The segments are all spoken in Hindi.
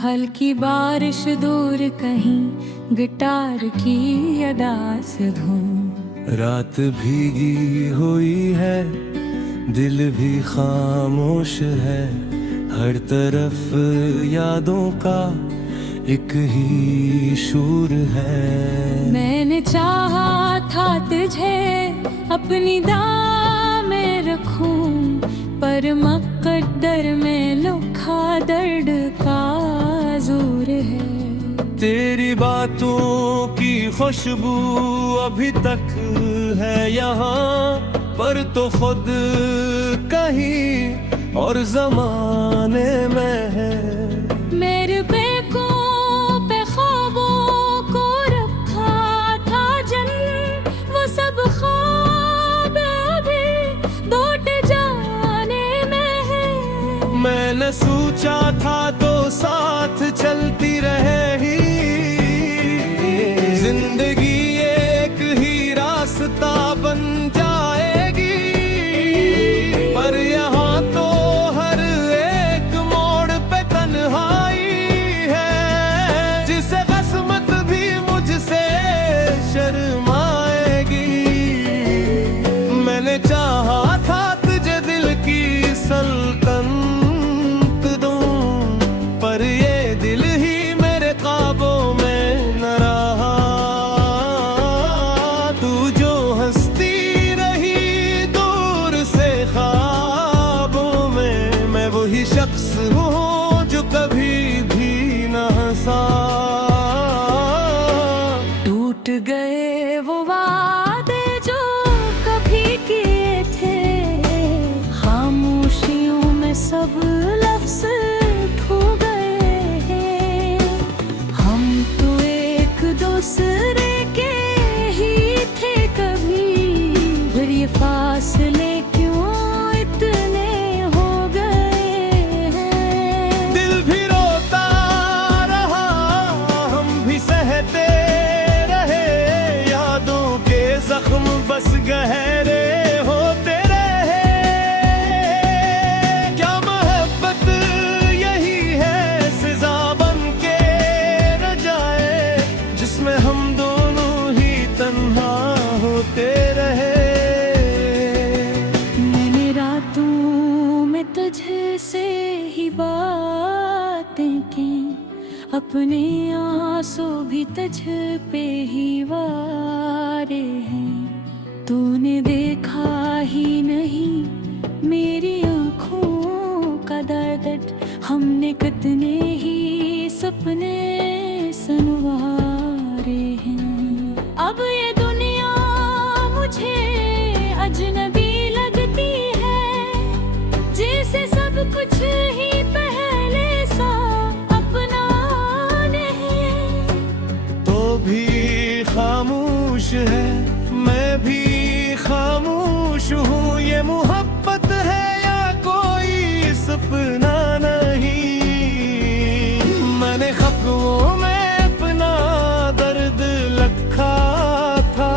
हल्की बारिश दूर कहीं गिटार की अदास धुन। रात भीगी हुई है, दिल भी खामोश है, हर तरफ यादों का एक ही शूर है। मैंने चाहा था तुझे अपनी दाम में रखूं, पर मकद्दर में लुखा दर्द का जोर है। तेरी बातों की खुशबू अभी तक है यहाँ, पर तो खुद कहीं और जमाने में है। मेरे बेकों पे ख्वाबों को रखा था जन, वो सब ख्वाब अभी लौट जाने में है। मैंने सोचा था तो साथ चलती रहेगी, जिंदगी एक ही रास्ता बन जाएगी। पर यहाँ तो हर एक मोड़ पे तन्हाई है, जिसे किस्मत भी मुझसे शर्माएगी। मैंने चाहा था तुझे दिल की सल्तनत दूं, पर ये दिल ही मेरे ख्वाबों में न रहा। तू जो हंसती रही दूर से ख्वाबों में, मैं वही शख्स हूँ जो कभी भी न हंसा। टूट गए वो वादे जो कभी किए थे, खामोशियों में सब लफ्ज़ खो गए हैं। हम तो एक दूसरे के ही थे कभी, फिर ये फासले क्यों इतने हो गए हैं। दिल भी रोता रहा, हम भी सहते रहे, यादों के जख्म बस गहरे होते रहे। क्या मोहब्बत यही है सजा बन के न जाए, जिसमें हम दोनों ही तन्हा होते रहे। मैंने रातों में तुझे से ही बातें की, अपने आंसू भी तुझ पे ही वारे हैं। तूने देखा ही नहीं मेरी आँखों का दर्द, हमने कितने ही सपने सनवारे हैं। अब ये दुनिया मुझे अजनबी लगती है, जैसे सब कुछ ही पहले सा अपना नहीं है। तो भी खामोश है, मैं भी खामोश हूँ। ये मोहब्बत है या कोई सपना नहीं। मैंने ख़तों में अपना दर्द लिखा था,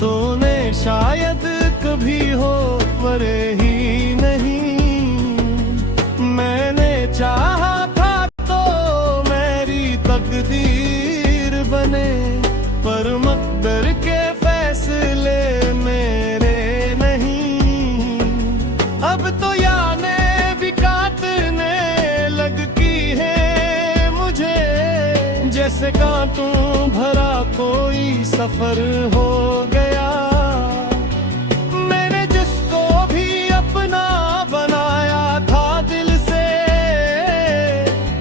तूने शायद कभी हो मरे ही नहीं। मैंने चाहा था तो मेरी तकदीर बने, पर मकदर के फैसले मेरे नहीं। अब तो याने भी काटने लगती है मुझे, जैसे कांटों भरा कोई सफर हो गया। मैंने जिसको भी अपना बनाया था दिल से,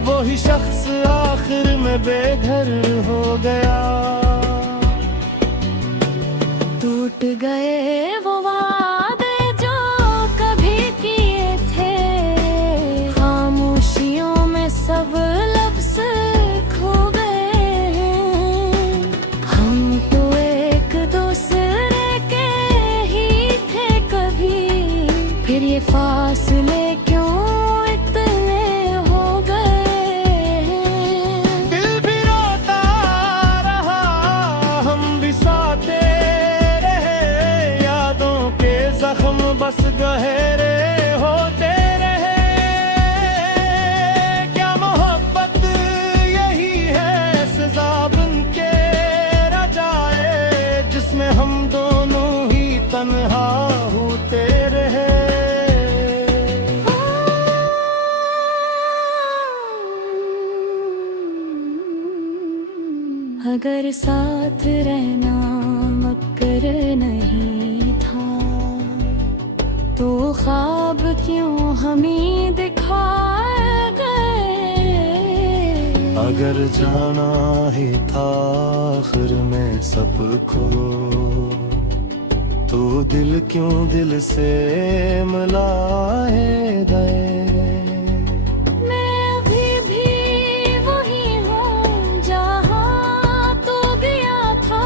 वही शख्स आखिर में बेघर हो गया। टूट गए वो वादे जो कभी किए थे, खामोशियों में सब लफ्ज़ खो गए हैं। हम तो अगर साथ रहना मकर नहीं था तो ख्वाब क्यों हमें दिखाए गए। अगर जाना ही था आखिर में सबको तो दिल क्यों दिल से मिलाए गए। मैं अभी भी वही हूँ जहाँ तो गया था,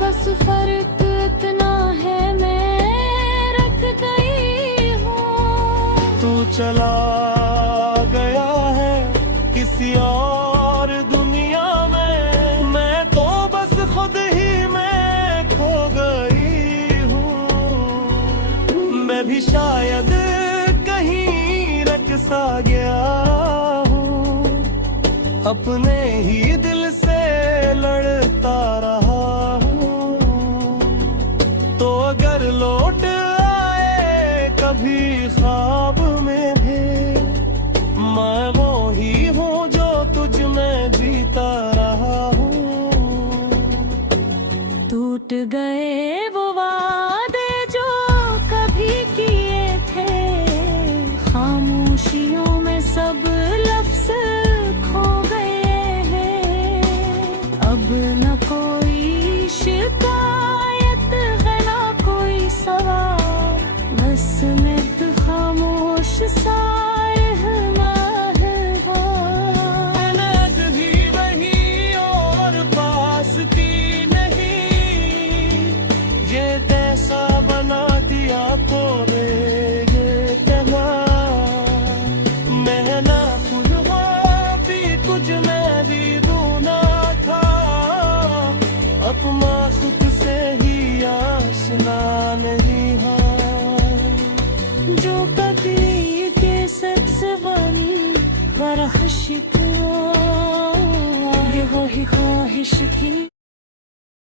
बस फर्क इतना है मैं रख गई हूँ। तू चला गया है किसी और दुनिया में, मैं तो बस खुद ही में खो गई हूँ। मैं भी शायद कहीं रख सा गया हूँ, अपने ही दिल से लड़ता रहा हूँ। तो अगर लौट आए कभी ख्वाब में भी, मैं वो ही हूँ जो तुझ में जीता रहा हूँ। टूट गए वो वादे जो कभी किए थे, खामोशियों में सब लफ्ज़ खो गए हैं। अब न कोई शिकायत है ना कोई सवाल, बस नित खामोश सा रहना है हाल। अनहद ही रही और पास की नहीं, ये कैसा बना दिया तोरे ये त्योहार। मैं ना खुद भी तुझ में भी दूना था, अपना खुद से ही आशना नहीं हाँ। जो कभी के सच बनी वरहश तू, ये वही ख्वाहिश की